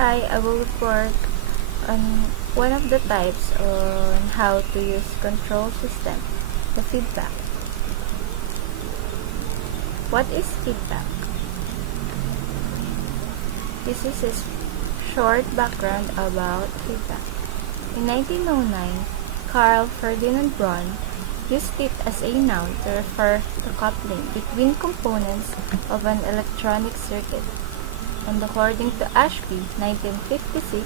Hi, I will report on one of the types on how to use control system, the feedback. What is feedback? This is a short background about feedback. In 1909, Carl Ferdinand Braun used it as a noun to refer to coupling between components of an electronic circuit, and according to Ashby, 1956,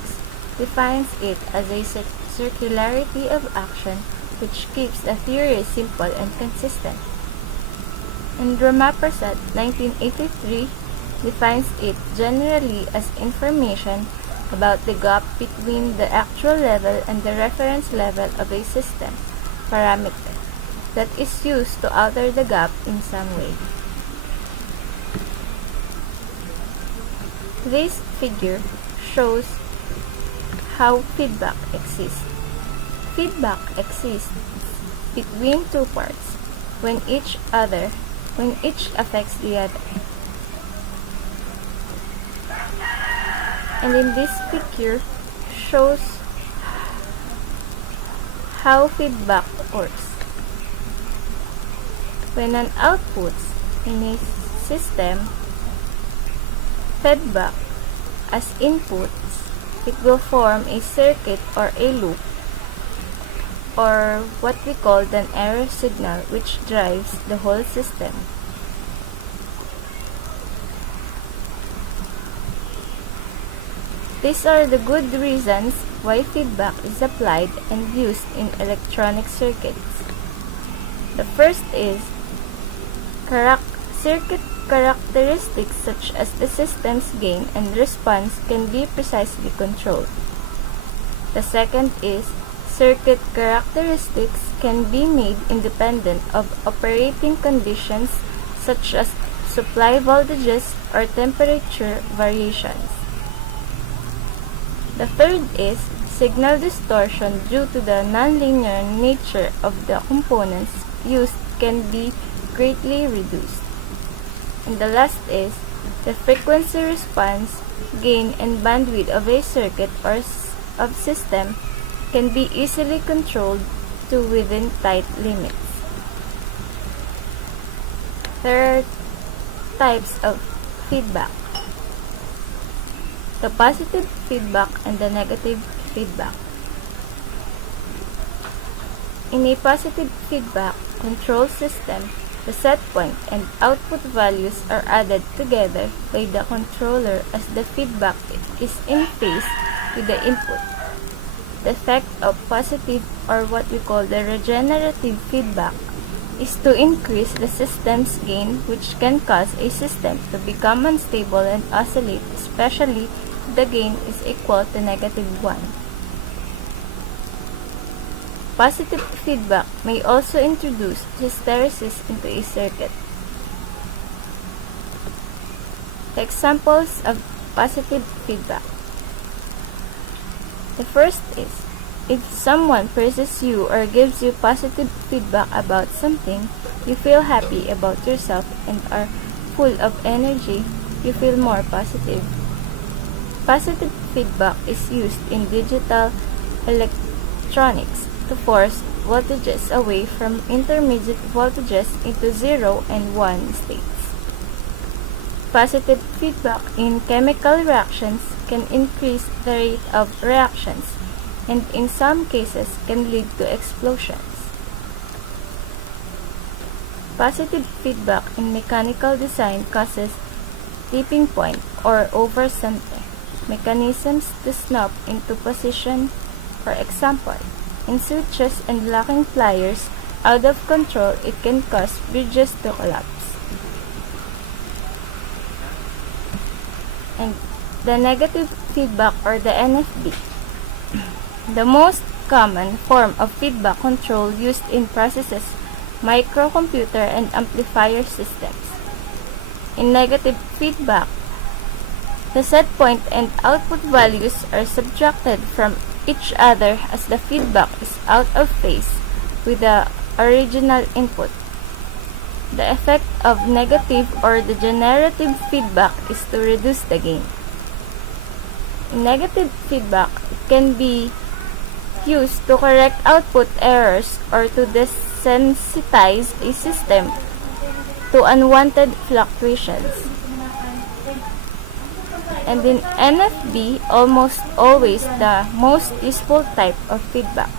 defines it as a circularity of action which keeps the theory simple and consistent. And Ramaprasad, 1983, defines it generally as information about the gap between the actual level and the reference level of a system parameter that is used to alter the gap in some way. This figure shows how feedback exists. Feedback exists between two parts when each affects the other. And in this figure shows how feedback works. When an output in a system fed back as inputs, it will form a circuit or a loop, or what we call an error signal, which drives the whole system. These are the good reasons why feedback is applied and used in electronic circuits. The first is circuit characteristics such as the system's gain and response can be precisely controlled. The second is circuit characteristics can be made independent of operating conditions such as supply voltages or temperature variations. The third is signal distortion due to the nonlinear nature of the components used can be greatly reduced. And the last is the frequency response, gain, and bandwidth of a circuit or of system can be easily controlled to within tight limits. There are types of feedback: the positive feedback and the negative feedback. In a positive feedback control system, the set point and output values are added together by the controller as the feedback is in phase with the input. The effect of positive, or what we call the regenerative feedback, is to increase the system's gain, which can cause a system to become unstable and oscillate, especially if the gain is equal to -1. Positive feedback may also introduce hysteresis into a circuit. Examples of positive feedback. The first is, if someone praises you or gives you positive feedback about something, you feel happy about yourself and are full of energy, you feel more positive. Positive feedback is used in digital electronics to force voltages away from intermediate voltages into 0 and 1 states. Positive feedback in chemical reactions can increase the rate of reactions and in some cases can lead to explosions. Positive feedback in mechanical design causes tipping point or over-center mechanisms to snap into position. For example, in switches and locking pliers, out of control, it can cause bridges to collapse. And the negative feedback, or the NFB. The most common form of feedback control used in processors, microcomputer, and amplifier systems. In negative feedback, the set point and output values are subtracted from each other as the feedback is out of phase with the original input. The effect of negative or degenerative feedback is to reduce the gain. Negative feedback can be used to correct output errors or to desensitize a system to unwanted fluctuations. And in NFB, almost always the most useful type of feedback.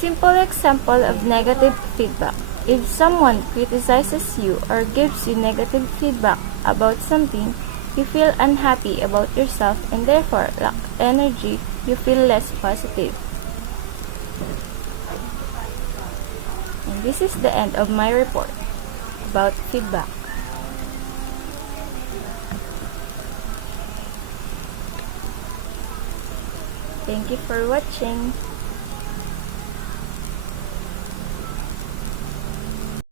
Simple example of negative feedback. If someone criticizes you or gives you negative feedback about something, you feel unhappy about yourself and therefore lack energy, you feel less positive. And this is the end of my report about feedback. Thank you for watching.